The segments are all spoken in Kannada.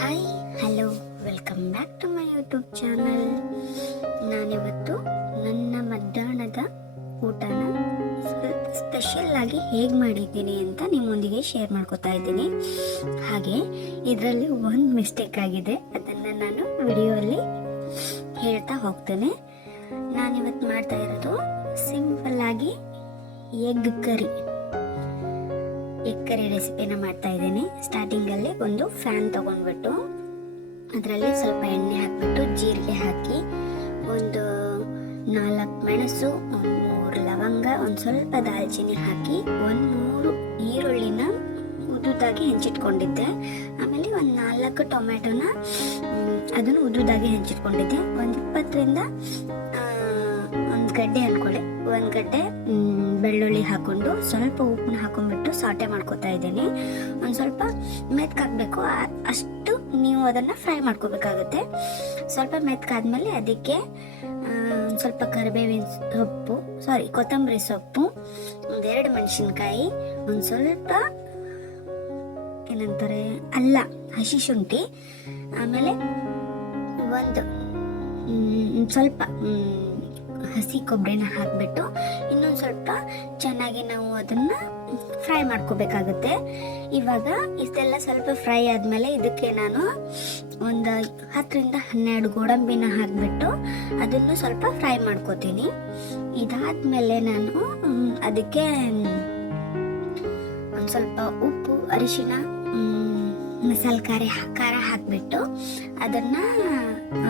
Hi hello welcome back to my YouTube channel. ನಾನಿವತ್ತು ನನ್ನ ಮಧ್ಯಾಹ್ನದ ಊಟನ ಸ್ವಲ್ಪ ಸ್ಪೆಷಲ್ ಆಗಿ ಹೇಗೆ ಮಾಡಿದ್ದೀನಿ ಅಂತ ನಿಮ್ಮೊಂದಿಗೆ ಶೇರ್ ಮಾಡ್ಕೊತಾ ಇದ್ದೀನಿ. ಹಾಗೆ ಇದರಲ್ಲಿ ಒಂದು ಮಿಸ್ಟೇಕ್ ಆಗಿದೆ, ಅದನ್ನು ನಾನು ವಿಡಿಯೋಲ್ಲಿ ಹೇಳ್ತಾ ಹೋಗ್ತೇನೆ. ನಾನಿವತ್ತು ಮಾಡ್ತಾ ಇರೋದು ಸಿಂಪಲ್ ಆಗಿ ಎಗ್ ಕರಿ ರೆಸಿಪಿನ ಮಾಡ್ತಾ ಇದ್ದೀನಿ. ಸ್ಟಾರ್ಟಿಂಗಲ್ಲಿ ಒಂದು ಫ್ಯಾನ್ ತಗೊಂಡ್ಬಿಟ್ಟು ಅದರಲ್ಲಿ ಸ್ವಲ್ಪ ಎಣ್ಣೆ ಹಾಕ್ಬಿಟ್ಟು ಜೀರಿಗೆ ಹಾಕಿ ಒಂದು 4 ಮೆಣಸು, ಒಂದು 3 ಲವಂಗ, ಒಂದು ಸ್ವಲ್ಪ ದಾಲ್ಚಿನ್ನಿ ಹಾಕಿ 1-3 ಈರುಳ್ಳಿನ ಉದ್ದುದಾಗಿ ಹೆಂಚಿಟ್ಕೊಂಡಿದ್ದೆ. ಆಮೇಲೆ ಒಂದು 4 ಟೊಮೆಟೊನ ಅದನ್ನು ಉದ್ದುದಾಗಿ ಹೆಂಚಿಟ್ಕೊಂಡಿದ್ದೆ. ಒಂದು 20ರಿಂದ ಒಂದು ಗಡ್ಡೆ ಅನ್ಕೊಳ್ಳಿ, ಒಂದು ಗಡ್ಡೆ ಬೆಳ್ಳುಳ್ಳಿ ಹಾಕೊಂಡು ಸ್ವಲ್ಪ ಉಪ್ಪನ್ನ ಹಾಕೊಂಡ್ಬಿಟ್ಟು ಸಾಟೆ ಮಾಡ್ಕೊತಾ ಇದ್ದೀನಿ. ಒಂದು ಸ್ವಲ್ಪ ಮೆತ್ಕಾಗಬೇಕು, ಅಷ್ಟು ನೀವು ಅದನ್ನು ಫ್ರೈ ಮಾಡ್ಕೋಬೇಕಾಗುತ್ತೆ. ಸ್ವಲ್ಪ ಮೆತ್ಕಾದ್ಮೇಲೆ ಅದಕ್ಕೆ ಒಂದು ಸ್ವಲ್ಪ ಕರಿಬೇವಿನ ಸೊಪ್ಪು, ಕೊತ್ತಂಬರಿ ಸೊಪ್ಪು, 2 ಮೆಣಸಿನ್ಕಾಯಿ, ಒಂದು ಸ್ವಲ್ಪ ಏನಂತಾರೆ ಅಲ್ಲ, ಹಸಿ ಶುಂಠಿ, ಆಮೇಲೆ ಒಂದು ಸ್ವಲ್ಪ ಹಸಿ ಕೊಬ್ಬರಿನ ಹಾಕಿಬಿಟ್ಟು ಇನ್ನೊಂದು ಸ್ವಲ್ಪ ಚೆನ್ನಾಗಿ ನಾವು ಅದನ್ನು ಫ್ರೈ ಮಾಡ್ಕೋಬೇಕಾಗುತ್ತೆ. ಇವಾಗ ಇದೆಲ್ಲ ಸ್ವಲ್ಪ ಫ್ರೈ ಆದಮೇಲೆ ಇದಕ್ಕೆ ನಾನು ಒಂದು 10ರಿಂದ 12 ಗೋಡಂಬಿನ ಹಾಕಿಬಿಟ್ಟು ಅದನ್ನು ಸ್ವಲ್ಪ ಫ್ರೈ ಮಾಡ್ಕೋತೀನಿ. ಇದಾದಮೇಲೆ ನಾನು ಅದಕ್ಕೆ ಒಂದು ಸ್ವಲ್ಪ ಉಪ್ಪು, ಅರಿಶಿನ, ಮಸಾಲೆ ಖಾರ ಹಾಕಿಬಿಟ್ಟು ಅದನ್ನು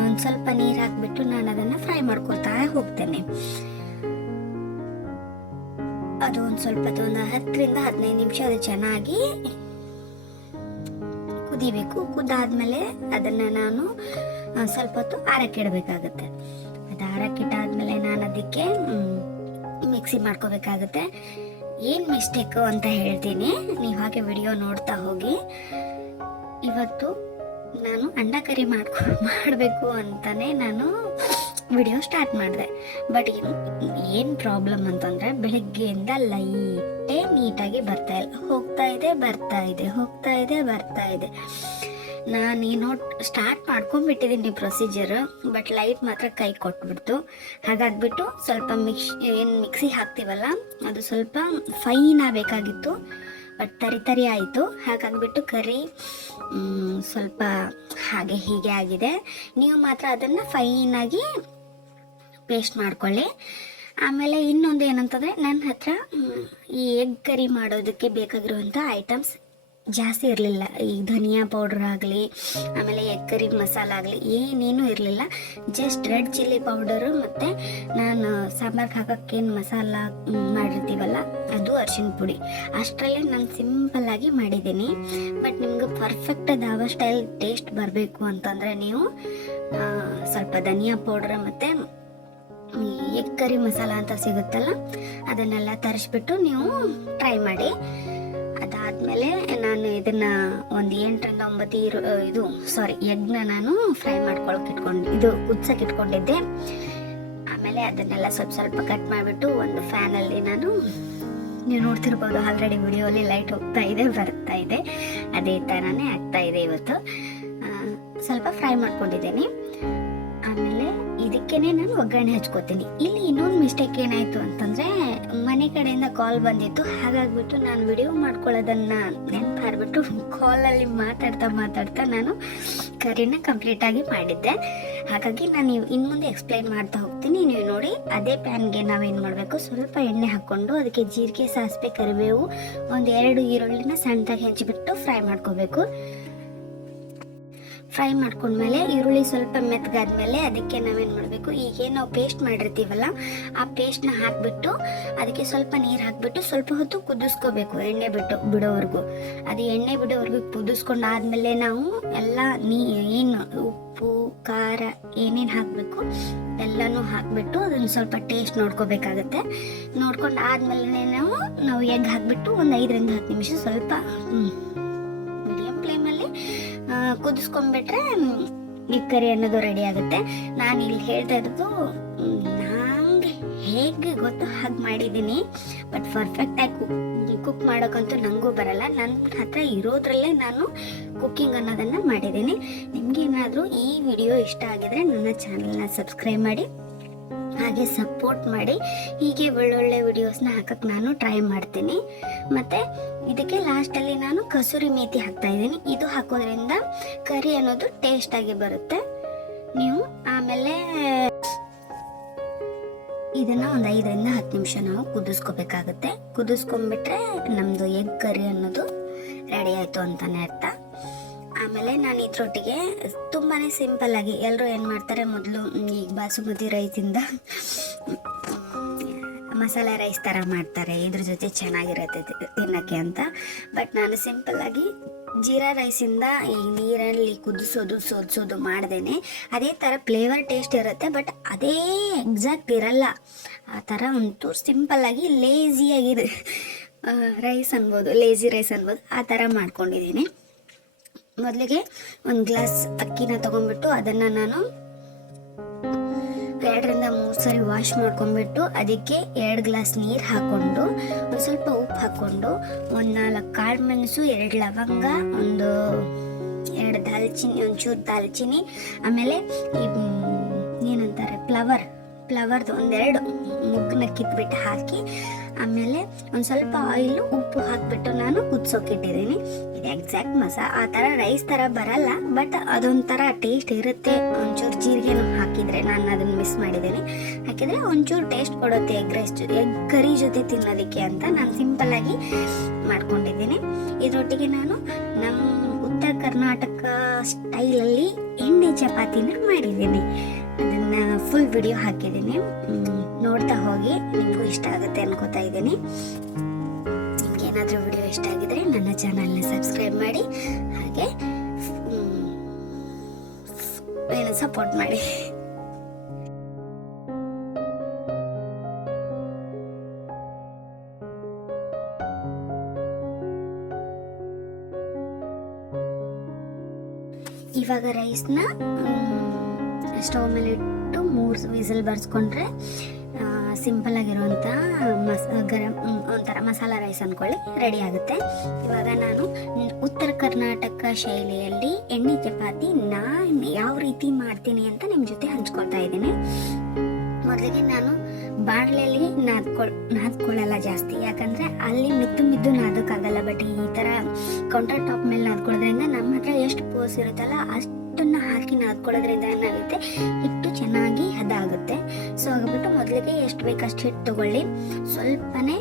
ಒಂದು ಸ್ವಲ್ಪ ನೀರು ಹಾಕಿಬಿಟ್ಟು ನಾನು ಅದನ್ನು ಫ್ರೈ ಮಾಡ್ಕೊಳ್ತಾ ಹೋಗ್ತೇನೆ. ಅದು ಒಂದು ಸ್ವಲ್ಪ ಒಂದು 10ರಿಂದ 15 ನಿಮಿಷ ಅದು ಚೆನ್ನಾಗಿ ಕುದಿಬೇಕು. ಕುದ್ದಾದ್ಮೇಲೆ ಅದನ್ನು ನಾನು ಸ್ವಲ್ಪ ಹೊತ್ತು ಆರಕ್ಕಿಡಬೇಕಾಗುತ್ತೆ. ಅದು ಆರಕ್ಕಿಟ್ಟಾದ್ಮೇಲೆ ನಾನು ಅದಕ್ಕೆ ಮಿಕ್ಸಿ ಮಾಡ್ಕೋಬೇಕಾಗುತ್ತೆ. ಏನು ಮಿಸ್ಟೇಕು ಅಂತ ಹೇಳ್ತೀನಿ, ನೀವು ಹಾಗೆ ವಿಡಿಯೋ ನೋಡ್ತಾ ಹೋಗಿ. ಇವತ್ತು ನಾನು ಅಂಡ ಕರಿ ಮಾಡಬೇಕು ಅಂತಲೇ ನಾನು ವಿಡಿಯೋ ಸ್ಟಾರ್ಟ್ ಮಾಡಿದೆ. ಬಟ್ ಏನು ಪ್ರಾಬ್ಲಮ್ ಅಂತಂದರೆ ಬೆಳಗ್ಗೆಯಿಂದ ಲೈಟೇ ನೀಟಾಗಿ ಬರ್ತಾ ಇಲ್ಲ, ಹೋಗ್ತಾ ಇದೆ ಬರ್ತಾ ಇದೆ. ನಾನೇನೋ ಸ್ಟಾರ್ಟ್ ಮಾಡ್ಕೊಂಡ್ಬಿಟ್ಟಿದ್ದೀನಿ ಪ್ರೊಸೀಜರ್, ಬಟ್ ಲೈಟ್ ಮಾತ್ರ ಕೈ ಕೊಟ್ಬಿಡ್ತು. ಹಾಗಾಗ್ಬಿಟ್ಟು ಸ್ವಲ್ಪ ಮಿಕ್ಸಿ ಹಾಕ್ತೀವಲ್ಲ, ಅದು ಸ್ವಲ್ಪ ಫೈನ್ ಆಗಬೇಕಾಗಿತ್ತು, ಬಟ್ ತರಿ ಆಯಿತು. ಹಾಗಾಗ್ಬಿಟ್ಟು ಕರಿ ಸ್ವಲ್ಪ ಹಾಗೆ ಹೀಗೆ ಆಗಿದೆ. ನೀವು ಮಾತ್ರ ಅದನ್ನು ಫೈನಾಗಿ ಪೇಸ್ಟ್ ಮಾಡ್ಕೊಳ್ಳಿ. ಆಮೇಲೆ ಇನ್ನೊಂದು ಏನಂತಂದರೆ, ನನ್ನ ಹತ್ರ ಈ ಎಗ್ ಕರಿ ಮಾಡೋದಕ್ಕೆ ಬೇಕಾಗಿರುವಂಥ ಐಟಮ್ಸ್ ಜಾಸ್ತಿ ಇರಲಿಲ್ಲ. ಈ ಧನಿಯಾ ಪೌಡ್ರ್ ಆಗಲಿ, ಆಮೇಲೆ ಎಗ್ ಕರಿ ಮಸಾಲ ಆಗಲಿ, ಏನೇನೂ ಇರಲಿಲ್ಲ. ಜಸ್ಟ್ ರೆಡ್ ಚಿಲ್ಲಿ ಪೌಡರು ಮತ್ತು ನಾನು ಸಾಂಬಾರ್ಗೆ ಹಾಕೋಕ್ಕೇನು ಮಸಾಲ ಮಾಡಿರ್ತೀವಲ್ಲ ಅದು ಅರಿಶಿನ ಪುಡಿ, ಅಷ್ಟರಲ್ಲೇ ನಾನು ಸಿಂಪಲ್ಲಾಗಿ ಮಾಡಿದ್ದೀನಿ. ಬಟ್ ನಿಮ್ಗೆ ಪರ್ಫೆಕ್ಟ್ ಧಾಬಾ ಸ್ಟೈಲ್ ಟೇಸ್ಟ್ ಬರಬೇಕು ಅಂತಂದರೆ ನೀವು ಸ್ವಲ್ಪ ಧನಿಯಾ ಪೌಡ್ರ್ ಮತ್ತು ಎಗ್ ಕರಿ ಮಸಾಲ ಅಂತ ಸಿಗುತ್ತಲ್ಲ, ಅದನ್ನೆಲ್ಲ ತರಿಸ್ಬಿಟ್ಟು ನೀವು ಟ್ರೈ ಮಾಡಿ. ಅದಾದಮೇಲೆ ನಾನು ಇದನ್ನು ಒಂದು 8ರಿಂದ 9 ಎಗ್ನ ನಾನು ಫ್ರೈ ಮಾಡ್ಕೊಳಕ್ಕೆ ಕುದ್ಸಕ್ಕೆ ಇಟ್ಕೊಂಡಿದ್ದೆ. ಆಮೇಲೆ ಅದನ್ನೆಲ್ಲ ಸ್ವಲ್ಪ ಕಟ್ ಮಾಡಿಬಿಟ್ಟು ಒಂದು ಫ್ಯಾನಲ್ಲಿ ನೀವು ನೋಡ್ತಿರ್ಬೋದು, ಆಲ್ರೆಡಿ ವಿಡಿಯೋಲಿ ಲೈಟ್ ಹೋಗ್ತಾ ಇದೆ, ಬರ್ತಾ ಇದೆ, ಅದೇ ಥರನೇ ಆಗ್ತಾ ಇದೆ. ಇವತ್ತು ಸ್ವಲ್ಪ ಫ್ರೈ ಮಾಡ್ಕೊಂಡಿದ್ದೀನಿ. ಆಮೇಲೆ ಇದಕ್ಕೇನೆ ನಾನು ಒಗ್ಗರಣೆ ಹಚ್ಕೋತೀನಿ. ಇಲ್ಲಿ ಇನ್ನೊಂದು ಮಿಸ್ಟೇಕ್ ಏನಾಯಿತು ಅಂತಂದರೆ, ಮನೆ ಕಡೆಯಿಂದ ಕಾಲ್ ಬಂದಿತ್ತು. ಹಾಗಾಗ್ಬಿಟ್ಟು ನಾನು ವಿಡಿಯೋ ಮಾಡ್ಕೊಳ್ಳೋದನ್ನು ನೆನಪಾಗ್ಬಿಟ್ಟು ಕಾಲಲ್ಲಿ ಮಾತಾಡ್ತಾ ನಾನು ಕರಿನ ಕಂಪ್ಲೀಟಾಗಿ ಮಾಡಿದ್ದೆ. ಹಾಗಾಗಿ ನಾನು ಇನ್ನು ಮುಂದೆ ಎಕ್ಸ್ಪ್ಲೈನ್ ಮಾಡ್ತಾ ಹೋಗ್ತೀನಿ, ನೀವು ನೋಡಿ. ಅದೇ ಪ್ಯಾನ್ಗೆ ನಾವೇನು ಮಾಡಬೇಕು, ಸ್ವಲ್ಪ ಎಣ್ಣೆ ಹಾಕ್ಕೊಂಡು ಅದಕ್ಕೆ ಜೀರಿಗೆ, ಸಾಸಿವೆ, ಕರಿಬೇವು, ಒಂದು 2 ಈರುಳ್ಳಿನ ಸಣ್ಣದಾಗಿ ಹೆಚ್ಚಿಬಿಟ್ಟು ಫ್ರೈ ಮಾಡ್ಕೋಬೇಕು. ಫ್ರೈ ಮಾಡ್ಕೊಂಡ್ಮೇಲೆ ಈರುಳ್ಳಿ ಸ್ವಲ್ಪ ಮೆತ್ತಗಾದ್ಮೇಲೆ ಅದಕ್ಕೆ ನಾವೇನು ಮಾಡಬೇಕು, ಈಗೇನು ನಾವು ಪೇಸ್ಟ್ ಮಾಡಿರ್ತೀವಲ್ಲ ಆ ಪೇಸ್ಟ್ನ ಹಾಕಿಬಿಟ್ಟು ಅದಕ್ಕೆ ಸ್ವಲ್ಪ ನೀರು ಹಾಕಿಬಿಟ್ಟು ಸ್ವಲ್ಪ ಹೊತ್ತು ಕುದಿಸ್ಕೋಬೇಕು, ಎಣ್ಣೆ ಬಿಡೋವರೆಗೂ. ಅದು ಎಣ್ಣೆ ಬಿಡೋವರೆಗೂ ಕುದಿಸ್ಕೊಂಡಾದ್ಮೇಲೆ ನಾವು ಎಲ್ಲ ಏನು ಉಪ್ಪು, ಖಾರ ಏನೇನು ಹಾಕಬೇಕು ಎಲ್ಲನೂ ಹಾಕಿಬಿಟ್ಟು ಅದನ್ನು ಸ್ವಲ್ಪ ಟೇಸ್ಟ್ ನೋಡ್ಕೋಬೇಕಾಗತ್ತೆ. ನೋಡ್ಕೊಂಡು ಆದಮೇಲೆ ನಾವು ಎಗ್ ಹಾಕಿಬಿಟ್ಟು ಒಂದು 5ರಿಂದ 10 ನಿಮಿಷ ಸ್ವಲ್ಪ ಮೀಡಿಯಂ ಫ್ಲೇಮಲ್ಲಿ ಕುದಿಸ್ಕೊಂಡ್ಬಿಟ್ರೆ ಈ ಕರಿ ಅನ್ನೋದು ರೆಡಿ ಆಗುತ್ತೆ. ನಾನು ಇಲ್ಲಿ ಹೇಳ್ತಾ ಇರೋದು ನಂಗೆ ಹೇಗೆ ನನಗೆ ಗೊತ್ತು ಹಾಗೆ ಮಾಡಿದ್ದೀನಿ. ಬಟ್ ಪರ್ಫೆಕ್ಟಾಗಿ ಕುಕ್ ಮಾಡೋಕ್ಕಂತೂ ನನಗೂ ಬರಲ್ಲ. ನನ್ನ ಹತ್ರ ಇರೋದ್ರಲ್ಲೇ ನಾನು ಕುಕ್ಕಿಂಗ್ ಅನ್ನೋದನ್ನು ಮಾಡಿದ್ದೀನಿ. ನಿಮಗೇನಾದರೂ ಈ ವಿಡಿಯೋ ಇಷ್ಟ ಆಗಿದರೆ ನನ್ನ ಚಾನಲ್ನ ಸಬ್ಸ್ಕ್ರೈಬ್ ಮಾಡಿ, ಹಾಗೆ ಸಪೋರ್ಟ್ ಮಾಡಿ. ಹೀಗೆ ಒಳ್ಳೊಳ್ಳೆ ವಿಡಿಯೋಸ್ನ ಹಾಕಕ್ಕೆ ನಾನು ಟ್ರೈ ಮಾಡ್ತೀನಿ. ಮತ್ತು ಇದಕ್ಕೆ ಲಾಸ್ಟಲ್ಲಿ ನಾನು ಕಸೂರಿ ಮೇಥಿ ಹಾಕ್ತಾ ಇದ್ದೀನಿ. ಇದು ಹಾಕೋದ್ರಿಂದ ಕರಿ ಅನ್ನೋದು ಟೇಸ್ಟಾಗಿ ಬರುತ್ತೆ. ನೀವು ಆಮೇಲೆ ಇದನ್ನು ಒಂದು 5ರಿಂದ 10 ನಿಮಿಷ ನಾವು ಕುದಿಸ್ಕೋಬೇಕಾಗುತ್ತೆ. ಕುದಿಸ್ಕೊಂಡ್ಬಿಟ್ರೆ ನಮ್ಮದು ಎಗ್ ಕರಿ ಅನ್ನೋದು ರೆಡಿ ಆಯಿತು ಅಂತಲೇ ಅರ್ಥ. ಆಮೇಲೆ ನಾನು ಇದ್ರೊಟ್ಟಿಗೆ ತುಂಬಾ ಸಿಂಪಲ್ಲಾಗಿ ಎಲ್ಲರೂ ಏನು ಮಾಡ್ತಾರೆ, ಮೊದಲು ಈ ಬಾಸುಮತಿ ರೈಸಿಂದ ಮಸಾಲೆ ರೈಸ್ ಥರ ಮಾಡ್ತಾರೆ, ಇದ್ರ ಜೊತೆ ಚೆನ್ನಾಗಿರುತ್ತೆ ತಿನ್ನೋಕ್ಕೆ ಅಂತ. ಬಟ್ ನಾನು ಸಿಂಪಲ್ಲಾಗಿ ಜೀರಾ ರೈಸಿಂದ ಈ ನೀರಲ್ಲಿ ಕುದಿಸೋದು ಸೋದಿಸೋದು ಮಾಡ್ದೇನೆ ಅದೇ ಥರ ಫ್ಲೇವರ್ ಟೇಸ್ಟ್ ಇರುತ್ತೆ. ಬಟ್ ಅದೇ ಎಕ್ಸಾಕ್ಟ್ ಇರಲ್ಲ. ಆ ಥರ ಒಂಚೂರು ಸಿಂಪಲ್ಲಾಗಿ ಲೇಜಿಯಾಗಿದೆ ರೈಸ್ ಅನ್ಬೋದು, ಲೇಜಿ ರೈಸ್ ಅನ್ಬೋದು, ಆ ಥರ ಮಾಡ್ಕೊಂಡಿದ್ದೀನಿ. ಮೊದಲಿಗೆ ಒಂದು ಗ್ಲಾಸ್ ಅಕ್ಕಿನ ತೊಗೊಂಡ್ಬಿಟ್ಟು ಅದನ್ನು ನಾನು 2ರಿಂದ 3 ಸರಿ ವಾಶ್ ಮಾಡ್ಕೊಂಡ್ಬಿಟ್ಟು ಅದಕ್ಕೆ 2 ಗ್ಲಾಸ್ ನೀರು ಹಾಕ್ಕೊಂಡು ಒಂದು ಸ್ವಲ್ಪ ಉಪ್ಪು ಹಾಕ್ಕೊಂಡು 4 ಕಾಳು ಮೆಣಸು, 2 ಲವಂಗ, 2 ದಾಲ್ಚಿನ್ನಿ, ಒಂಚೂರು ದಾಲ್ಚಿನ್ನಿ, ಆಮೇಲೆ ಏನಂತಾರೆ ಫ್ಲವರ್ದು 2 ಮುಗ್ಗನ್ನ ಕಿತ್ಬಿಟ್ಟು ಹಾಕಿ, ಆಮೇಲೆ ಒಂದು ಸ್ವಲ್ಪ ಆಯಿಲು ಉಪ್ಪು ಹಾಕಿಬಿಟ್ಟು ನಾನು ಕುದಿಸೋಕಿಟ್ಟಿದ್ದೀನಿ. ಇದು ಎಕ್ಸಾಕ್ಟ್ ಆ ಥರ ರೈಸ್ ಥರ ಬರಲ್ಲ, ಬಟ್ ಅದೊಂಥರ ಟೇಸ್ಟ್ ಇರುತ್ತೆ. ಒಂಚೂರು ಜೀರಿಗೆನೂ ಹಾಕಿದರೆ, ನಾನು ಅದನ್ನು ಮಿಸ್ ಮಾಡಿದ್ದೀನಿ, ಹಾಕಿದರೆ ಒಂಚೂರು ಟೇಸ್ಟ್ ಕೊಡುತ್ತೆ ಎಗ್ ಕರಿ ಜೊತೆ ತಿನ್ನೋದಕ್ಕೆ ಅಂತ ನಾನು ಸಿಂಪಲ್ಲಾಗಿ ಮಾಡ್ಕೊಂಡಿದ್ದೀನಿ. ಇದರೊಟ್ಟಿಗೆ ನಾನು ನಮ್ಮ ಉತ್ತರ ಕರ್ನಾಟಕ ಸ್ಟೈಲಲ್ಲಿ ಎಣ್ಣೆ ಚಪಾತಿನ ಮಾಡಿದ್ದೀನಿ. ಅದನ್ನು ಫುಲ್ ವಿಡಿಯೋ ಹಾಕಿದ್ದೀನಿ, ನೋಡ್ತಾ ಹೋಗಿ. ನಿಮಗೂ ಇಷ್ಟ ಆಗುತ್ತೆ ಅನ್ಕೋತಾ ಇದ್ದೀನಿ. ನಿಮ್ಗೆ ಏನಾದರೂ ವಿಡಿಯೋ ಇಷ್ಟ ಆಗಿದ್ರೆ ನನ್ನ ಚಾನಲ್ನ ಸಬ್ಸ್ಕ್ರೈಬ್ ಮಾಡಿ, ಹಾಗೆ ಸಪೋರ್ಟ್ ಮಾಡಿ. ಇವಾಗ ರೈಸ್ನ ಸ್ಟವ್ ಮೇಲೆ ಇಟ್ಟು 3 ವಿಸಿಲ್ ಬರ್ಸ್ಕೊಂಡ್ರೆ ಸಿಂಪಲ್ ಆಗಿರುವಂಥ ಒಂಥರ ಮಸಾಲ ರೈಸ್ ಅಂದ್ಕೊಳ್ಳಿ, ರೆಡಿ ಆಗುತ್ತೆ. ಇವಾಗ ನಾನು ಉತ್ತರ ಕರ್ನಾಟಕ ಶೈಲಿಯಲ್ಲಿ ಎಣ್ಣೆ ಚಪಾತಿ ನಾನು ಯಾವ ರೀತಿ ಮಾಡ್ತೀನಿ ಅಂತ ನಿಮ್ಮ ಜೊತೆ ಹಂಚ್ಕೊಳ್ತಾ ಇದ್ದೀನಿ. ಮೊದಲಿಗೆ ನಾನು ಬಾಣಲೆಯಲ್ಲಿ ನಾದ್ಕೊಳ್ಳಲ್ಲ ಜಾಸ್ತಿ, ಯಾಕಂದರೆ ಅಲ್ಲಿ ಮಿದ್ದು ನಾದಕ್ಕಾಗಲ್ಲ. ಬಟ್ ಈ ಥರ ಕೌಂಟರ್ ಟಾಪ್ ಮೇಲೆ ನಾದ್ಕೊಳ್ಳೋದ್ರಿಂದ ನಮ್ಮ ಹತ್ರ ಎಷ್ಟು ಪೋಸ್ ಇರುತ್ತಲ್ಲ ಅಷ್ಟನ್ನು ಹಾಕಿ ನಾದ್ಕೊಳ್ಳೋದ್ರಿಂದ ಏನಾಗುತ್ತೆ, ಹಿಟ್ಟು ಚೆನ್ನಾಗಿ ಹದ ಆಗುತ್ತೆ. ಸೊ ಆಗಿಬಿಟ್ಟು ಮೊದಲಿಗೆ ಎಷ್ಟು ಬೇಕಷ್ಟು ಹಿಟ್ಟು ತೊಗೊಳ್ಳಿ, ಸ್ವಲ್ಪನೇ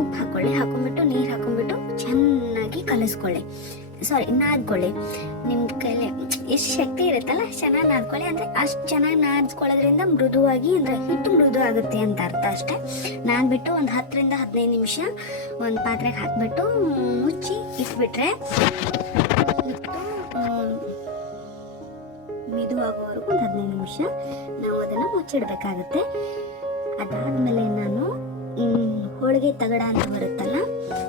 ಉಪ್ಪು ಹಾಕೊಂಡ್ಬಿಟ್ಟು ನೀರು ಹಾಕೊಂಡ್ಬಿಟ್ಟು ಚೆನ್ನಾಗಿ ನಾದ್ಕೊಳ್ಳಿ. ನಿಮ್ಮ ಕೈಲಿ ಎಷ್ಟು ಶಕ್ತಿ ಇರುತ್ತಲ್ಲ ಅಷ್ಟು ಚೆನ್ನಾಗಿ ನಾದ್ಕೊಳ್ಳಿ. ಅಂದರೆ ಅಷ್ಟು ಚೆನ್ನಾಗಿ ನಾದ್ಕೊಳ್ಳೋದ್ರಿಂದ ಮೃದುವಾಗಿ, ಅಂದರೆ ಹಿಟ್ಟು ಮೃದು ಆಗುತ್ತೆ ಅಂತ ಅರ್ಥ ಅಷ್ಟೇ. ನಾದ್ಬಿಟ್ಟು ಒಂದು 10ರಿಂದ 15 ನಿಮಿಷ ಒಂದು ಪಾತ್ರೆಗೆ ಹಾಕಿಬಿಟ್ಟು ಮುಚ್ಚಿ ಇಟ್ಬಿಟ್ರೆ ಮಿದುವಾಗೋವರೆಗೂ ಒಂದು 15 ನಿಮಿಷ ನಾವು ಅದನ್ನು ಮುಚ್ಚಿಡಬೇಕಾಗುತ್ತೆ. ಅದಾದಮೇಲೆ ನಾನು ಹೋಳಿಗೆ ತಗಡ ಅಂತ ಬರುತ್ತಲ್ಲ,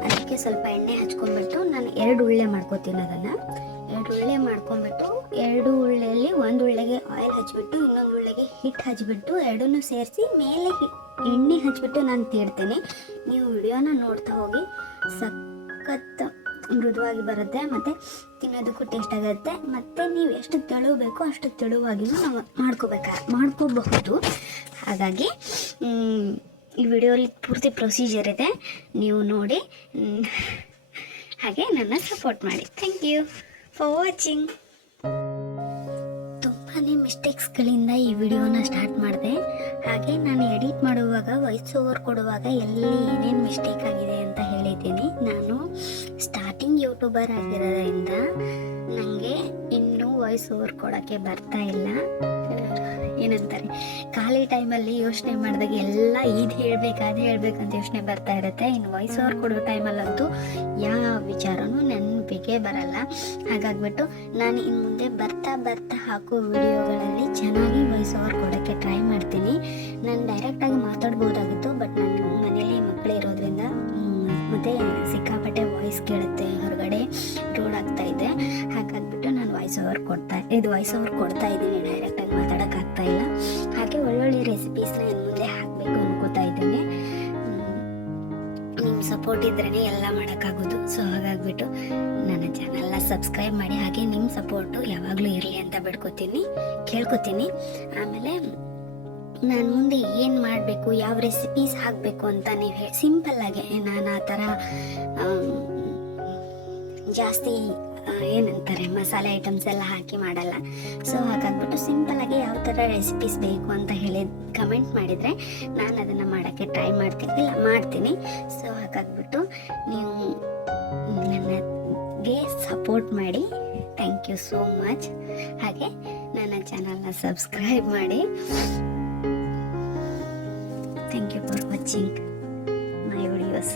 ಅದಕ್ಕೆ ಸ್ವಲ್ಪ ಎಣ್ಣೆ ಹಚ್ಕೊಂಡ್ಬಿಟ್ಟು ನಾನು 2 ಉಳ್ಳೆ ಮಾಡ್ಕೋತೀನಿ. ಅದನ್ನು 2 ಉಳ್ಳೆ ಮಾಡ್ಕೊಂಡ್ಬಿಟ್ಟು 2 ಉಳ್ಳೆಯಲ್ಲಿ 1 ಉಳ್ಳೆಗೆ ಆಯಿಲ್ ಹಚ್ಬಿಟ್ಟು ಇನ್ನೊಂದು ಉಳ್ಳೆಗೆ ಹಿಟ್ಟು ಹಚ್ಬಿಟ್ಟು 2 ಸೇರಿಸಿ ಮೇಲೆ ಎಣ್ಣೆ ಹಚ್ಬಿಟ್ಟು ನಾನು ತೀಡ್ತೇನೆ. ನೀವು ವಿಡಿಯೋನ ನೋಡ್ತಾ ಹೋಗಿ, ಸಖತ್ ಮೃದುವಾಗಿ ಬರುತ್ತೆ ಮತ್ತು ತಿನ್ನೋದಕ್ಕೂ ಟೇಸ್ಟ್ ಆಗುತ್ತೆ. ಮತ್ತು ನೀವು ಎಷ್ಟು ತೆಳು ಬೇಕೋ ಅಷ್ಟು ತೆಳುವಾಗಿಯೂ ನಾವು ಮಾಡ್ಕೋಬಹುದು. ಹಾಗಾಗಿ ಈ ವಿಡಿಯೋಲಿ ಪೂರ್ತಿ ಪ್ರೊಸೀಜರ್ ಇದೆ, ನೀವು ನೋಡಿ ಹಾಗೆ ನನ್ನ ಸಪೋರ್ಟ್ ಮಾಡಿ. Thank you for watching. ತುಂಬಾ ಮಿಸ್ಟೇಕ್ಸ್ಗಳಿಂದ ಈ ವಿಡಿಯೋನ ಸ್ಟಾರ್ಟ್ ಮಾಡಿದೆ. ಹಾಗೆ ನಾನು ಎಡಿಟ್ ಮಾಡುವಾಗ, ವಾಯ್ಸ್ ಓವರ್ ಕೊಡುವಾಗ ಎಲ್ಲಿ ಏನೇನು ಮಿಸ್ಟೇಕ್ ಆಗಿದೆ ಅಂತ ಹೇಳಿದ್ದೀನಿ. ನಾನು ಸ್ಟಾರ್ಟಿಂಗ್ ಯೂಟ್ಯೂಬರ್ ಆಗಿರೋದ್ರಿಂದ ನನಗೆ ಇನ್ನೂ ವಾಯ್ಸ್ ಓವರ್ ಕೊಡೋಕ್ಕೆ ಬರ್ತಾ ಇಲ್ಲ. ಏನಂತಾರೆ, ಖಾಲಿ ಟೈಮಲ್ಲಿ ಯೋಚನೆ ಮಾಡಿದಾಗ ಎಲ್ಲ ಇದು ಹೇಳ್ಬೇಕಂತ ಯೋಚನೆ ಬರ್ತಾ ಇರುತ್ತೆ. ಇನ್ನು ವಾಯ್ಸ್ ಓವರ್ ಕೊಡೋ ಟೈಮಲ್ಲಂತೂ ಯಾವ ವಿಚಾರನೂ ನೆನಪಿಗೆ ಬರಲ್ಲ. ಹಾಗಾಗ್ಬಿಟ್ಟು ನಾನು ಇನ್ನು ಮುಂದೆ ಬರ್ತಾ ಹಾಕೋ ವಿಡಿಯೋಗಳಲ್ಲಿ ಚೆನ್ನಾಗಿ ವಾಯ್ಸ್ ಓವರ್ ಕೊಡೋಕ್ಕೆ ಟ್ರೈ ಮಾಡ್ತೀನಿ. ನಾನು ಡೈರೆಕ್ಟಾಗಿ ಮಾತಾಡ್ಬೋದಾಗಿತ್ತು, ಬಟ್ ನಾನು ಮನೇಲಿ ಮಕ್ಕಳು ಇರೋದ್ರಿಂದ ಮತ್ತು ಸಿಕ್ಕಾಪಟ್ಟೆ ವಾಯ್ಸ್ ಕೇಳುತ್ತೆ, ಹೊರಗಡೆ ರೋಡ್ ಆಗ್ತಾ ಇದೆ. ಹಾಗಾಗ್ಬಿಟ್ಟು ನಾನು ವಾಯ್ಸ್ ಓವರ್ ಕೊಡ್ತಾ ಇದ್ದೀನಿ, ಡೈರೆಕ್ಟಾಗಿ ಮಾತಾಡೋಕ್ಕಾಗ್ತಾ ಇಲ್ಲ. ಹಾಗೆ ಒಳ್ಳೊಳ್ಳೆ ರೆಸಿಪೀಸ್ನ ಇನ್ನು ಮುಂದೆ ಹಾಕಬೇಕು ಅನ್ಕೋತಾ ಇದ್ದೇನೆ. ನಿಮ್ಮ ಸಪೋರ್ಟ್ ಇದ್ರೇ ಎಲ್ಲ ಮಾಡೋಕ್ಕಾಗೋದು. ಸೊ ಹಾಗಾಗ್ಬಿಟ್ಟು ನನ್ನ ಚಾನಲ್ನ ಸಬ್ಸ್ಕ್ರೈಬ್ ಮಾಡಿ, ಹಾಗೆ ನಿಮ್ಮ ಸಪೋರ್ಟು ಯಾವಾಗಲೂ ಇರಲಿ ಅಂತ ಕೇಳ್ಕೊತೀನಿ. ಆಮೇಲೆ ನಾನು ಮುಂದೆ ಏನು ಮಾಡಬೇಕು, ಯಾವ ರೆಸಿಪೀಸ್ ಹಾಕಬೇಕು ಅಂತ ನೀವು ಸಿಂಪಲ್ಲಾಗೆ, ನಾನು ಆ ಥರ ಜಾಸ್ತಿ ಏನಂತಾರೆ ಮಸಾಲೆ ಐಟಮ್ಸ್ ಎಲ್ಲ ಹಾಕಿ ಮಾಡಲ್ಲ. ಸೊ ಹಾಗಾಗ್ಬಿಟ್ಟು ಸಿಂಪಲ್ಲಾಗಿ ಯಾವ ಥರ ರೆಸಿಪೀಸ್ ಬೇಕು ಅಂತ ಹೇಳಿ ಕಮೆಂಟ್ ಮಾಡಿದರೆ ನಾನು ಅದನ್ನು ಮಾಡೋಕ್ಕೆ ಟ್ರೈ ಮಾಡ್ತೀನಿ. ಸೊ ಹಾಗಾಗ್ಬಿಟ್ಟು ನೀವು ನನಗೆ ಸಪೋರ್ಟ್ ಮಾಡಿ. Thank you so much. ಹಾಗೆ ನನ್ನ ಚಾನಲ್ನ ಸಬ್ಸ್ಕ್ರೈಬ್ ಮಾಡಿ. Thank you for watching my videos.